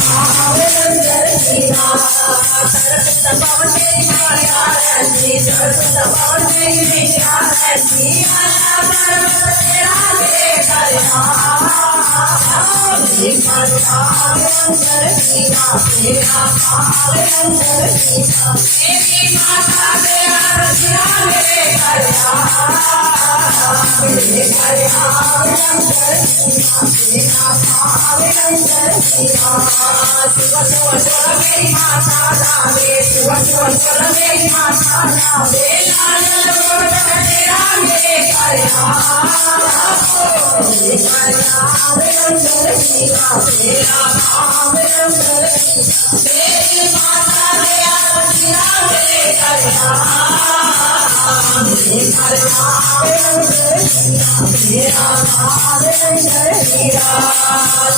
भावे अंदर हीरा तरस दबाव तेरी माया रहती तरस दबाव तेरी मिया रहती आला पर्वत तेरा देखा भावे अंदर हीरा तेरा भावे अंदर हीरा तेरी माता तेरा रसिया मेरे घर मेरे घर भावे अंदर हीरा तेरा भावे अंदर हीरा सुबह सुबह चल मेरी माता लावे सुबह सुबह चल मेरी माता लावे लाल लोट तेरा मेरे घर मेरे घर भावे अंदर हीरा तेरा भावे अंदर हीरा तेरी माता तेरा रसिया मेरे घर मेरे घर भावे अंदर हीरा तेरा भावे अंदर हीरा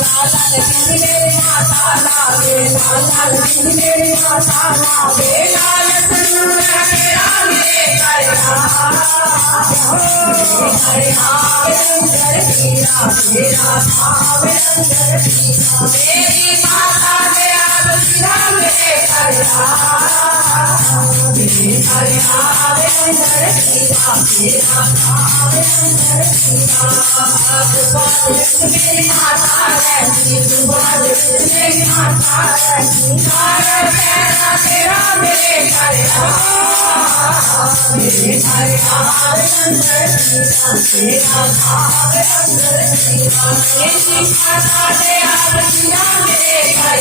लाल बिंदी मेरी माता लावे लाल बिंदी मेरी माता लावे लाल सनूर तेरा मेरे घर मेरे घर भावे अंदर हीरा तेरा भावे अंदर हीरा मेरी माता तेरा रसिया मेरे घर मेरे घर भावे अंदर हीरा तेरा भावे अंदर हीरा मेरी माता रहती सुबह मेरी माता रहती सारा पैसा तेरा मेरे घर मेरे घर भावे अंदर हीरा तेरा भावे अंदर हीरा मेरी माता तेरा रसिया मेरे घर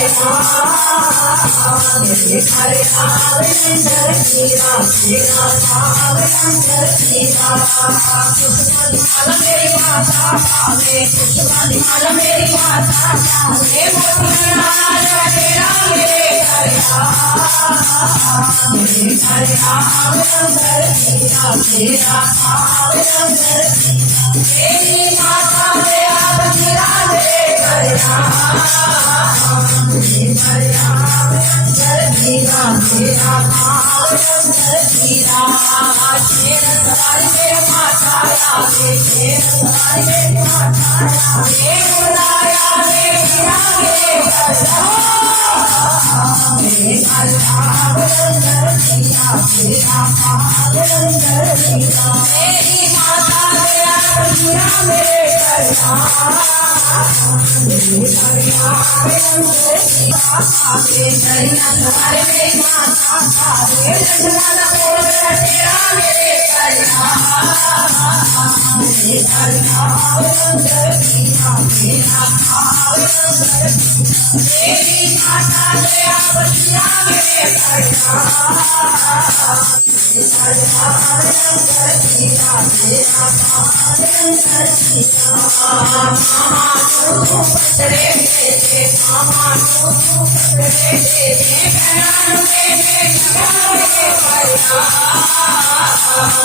मेरे घर भावे अंदर हीरा तेरा भावे अंदर हीरा खुशबू मेरी माता भावे खुशबू मेरी माता भावे मोतिया तेरा मेरे घर मेरे घर भावे अंदर हीरा तेरा भावे अंदर तेरी माता तेरा रसिया मेरे घर मेरे घर भावे अंदर हीरा तेरा भावे अंदर हीरा शेर सवारी मेरे माता लावे शेर सवारी मेरी माता लावे बुलाया मेरा मेरे घर मेरे घर भावे अंदर हीरा तेरा भावे अंदर हीरा मेरी माता तेरा रसिया मेरे घर मेरे घर भावे अंदर हीरा भावे नैया सवारी मेरी माता भावे लखना बोल तेरा मेरे घर मेरे घर भावे अंदर हीरा तेरा भावे अंदर मेरी माता तेरा रसिया मेरे घर मेरे घर भावे अंदर हीरा तेरा भावे अंदर हीरा मामा तू पतरे दे मामा तू पतरे दे कहना मेरे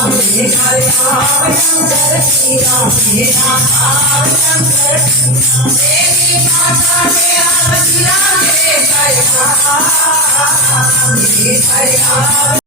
मेरे घर भावे अंदर हीरा तेरा भावे अंदर हीरा मेरी माता तेरा रसिया मेरे घर मेरे घर